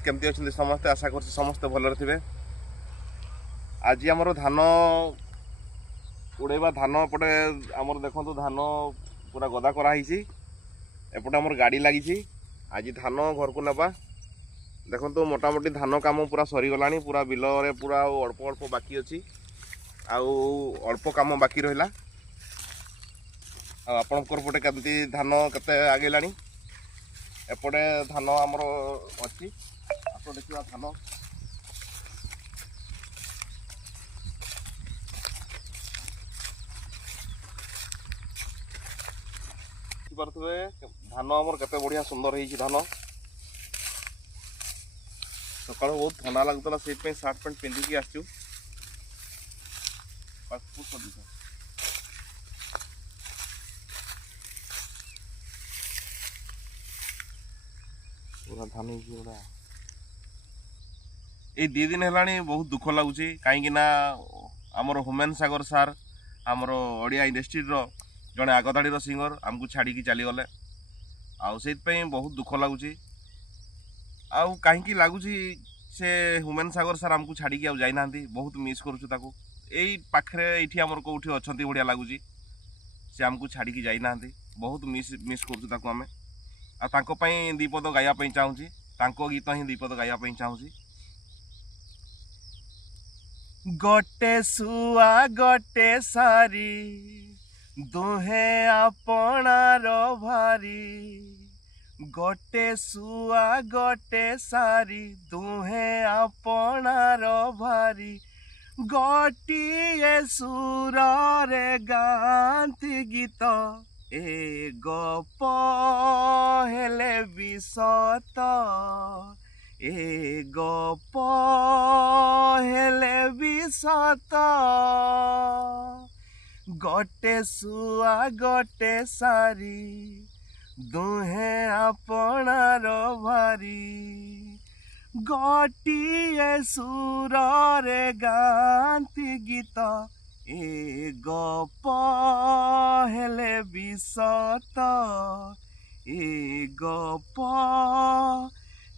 केमती अच्छे समस्ते आशा कर समस्ते भलरे थे। आज आमर धान उड़ेबा धान एपटे आमर देखो धान पूरा गदा कराई एपटे आमर गाड़ी लगी। आज धान घर को नेबा देखो मोटामोटी धान काम पूरा सरीगला पूरा बिल पूरा अल्प अल्प बाकी अच्छी अल्प काम बाकी रहा। आपणकर पटे केमती धान केते आगेला एपटे धान आमर अच्छी आस देखा धान पारे धान आमर केते बढ़िया सुंदर है धान सका बहुत ठंडा लगुला से सार्ट पैंट पिंधिकी आसचु पूरा धान ये 2 दिन है बहुत दुख लगुच कहीं आमर होमेन सागर सार आमर ओडिया इंडस्ट्री जड़े आगधाड़ी सिंगर आमको छाड़ी चलीगले से बहुत दुख लगुच कहीं लगुच से होमेन सागर सार आमको छाड़ी जाना बहुत मिस करुचु यही पाखे ये आमर कौटी अच्छा बढ़िया लगुच से आमको छाड़ी जाना बहुत मिस करुचु आम आपाई 2 पद गाइबा चाहूँगी गीत ही 2 पद गाइबा चाहूँगी। गोटे सुआ गोटे सारी दुहे आपणार भारी गोटे सुआ गोटे सारी दुहे आपणार भारी गोटिए सुर रे गांती गीत ए गप हेले बिसत ए गप हेले बिसत गोटे सुआ गोटे सारी दुहे आपणार भारी गोटिए सुर रे गांती गीत ए गप हेले बिसत ए गप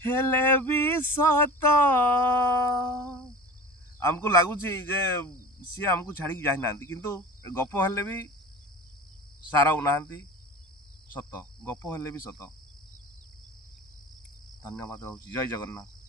हेले बिसत आमको लगुच जे सी आमको छाड़ी जाना किंतु गप हेले भी सारा ना सत गप हेले भी सत। धन्यवाद। जय जगन्नाथ।